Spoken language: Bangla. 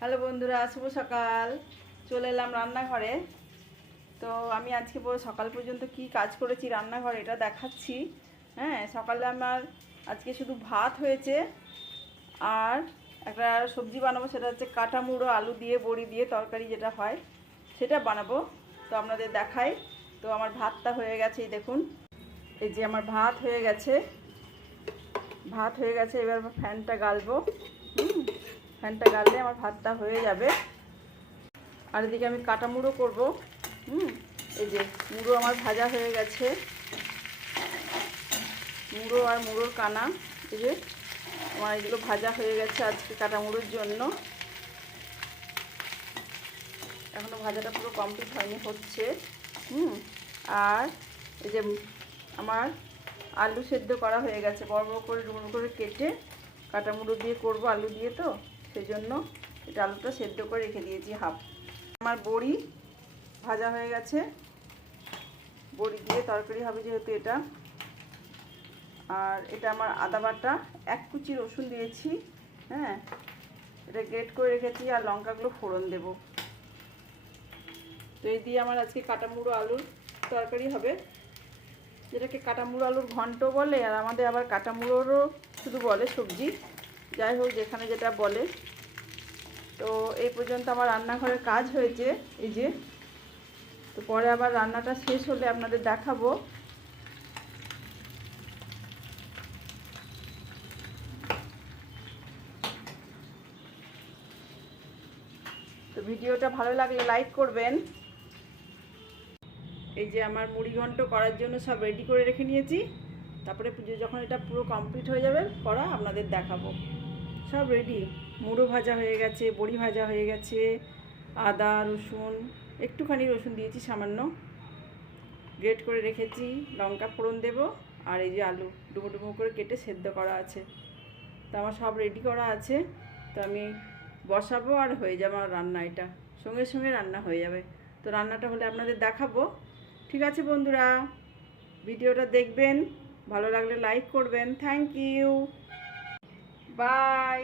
হ্যালো বন্ধুরা, শুভ সকাল। চলে এলাম রান্নাঘরে। তো আমি আজকে পুরো সকাল পর্যন্ত কি কাজ করেছি রান্নাঘরে এটা দেখাচ্ছি। হ্যাঁ, সকালে আমার আজকে শুধু ভাত হয়েছে আর একটা সবজি বানাবো, সেটা হচ্ছে কাটা মুড়ো আলু দিয়ে বড়ি দিয়ে তরকারি যেটা হয় সেটা বানাবো। তো আপনাদের দেখাই। তো আমার ভাতটা হয়ে গেছে, এই দেখুন। এই যে আমার ভাত হয়ে গেছে। এবার ফ্যানটা গালবো। ফ্যানটা গাললে আমার ভাতটা হয়ে যাবে। আর এদিকে আমি কাটা মুড়ো করবো। এই যে মুড়ো আমার ভাজা হয়ে গেছে, মুড়ো আর মুড়োর কানা। এই যে আমার এগুলো ভাজা হয়ে গেছে আজকে কাটা মুড়োর জন্য। এখনো ভাজাটা পুরো কমপ্লিট হয়নি, হচ্ছে। আর এই যে আমার আলু সেদ্ধ করা হয়ে গেছে, বড় বড় করে ডুমো করে কেটে কাটা মুড়ো দিয়ে করবো, আলু দিয়ে। তো সেই জন্য এটা আলুটা সেদ্ধ করে রেখে দিয়েছি হাফ। আমার বড়ি ভাজা হয়ে গেছে, বড়ি দিয়ে তরকারি হবে যেহেতু এটা। আর এটা আমার আদা বাটা, 1 কুচি রসুন দিয়েছি। হ্যাঁ, এটা গ্রেট করে রেখেছি, আর লঙ্কাগুলো ফোড়ন দেব। তো এই দিয়ে আমার আজকে কাটা মুড়ো আলুর তরকারি হবে, যেটাকে কাটা মুড়ো আলুর ঘন্ট বলে, আর আমাদের আবার কাটা মুড়োরও শুধু বলে সবজি। যাই হোক, যেখানে যেটা বলে। তো এই পর্যন্ত আমার রান্নাঘরের কাজ হয়েছে, এই যে। তো পরে আবার রান্নাটা শেষ হলে আপনাদের দেখাবো। তো ভিডিওটা ভালো লাগলে লাইক করবেন। এই যে আমার মুড়ি ঘন্ট করার জন্য সব রেডি করে রেখে নিয়েছি। তারপরে পুজো যখন এটা পুরো কমপ্লিট হয়ে যাবে করা, আপনাদের দেখাবো। সব রেডি। মুড়ো ভাজা হয়ে গেছে, বড়ি ভাজা হয়ে গেছে, আদা রসুন, একটুখানি রসুন দিয়েছি সামান্য, গ্রেট করে রেখেছি, লঙ্কা ফোড়ন দেব। আর এই যে আলু ডুবো ডুবো করে কেটে সেদ্ধ করা আছে। তো আমার সব রেডি করা আছে। তো আমি বসাবো আর হয়ে যাবে আমার রান্না। এটা সঙ্গে সঙ্গে রান্না হয়ে যাবে। তো রান্নাটা হলে আপনাদের দেখাবো। ঠিক আছে বন্ধুরা, ভিডিওটা দেখবেন, ভালো লাগলে লাইক করবেন। Thank you, by.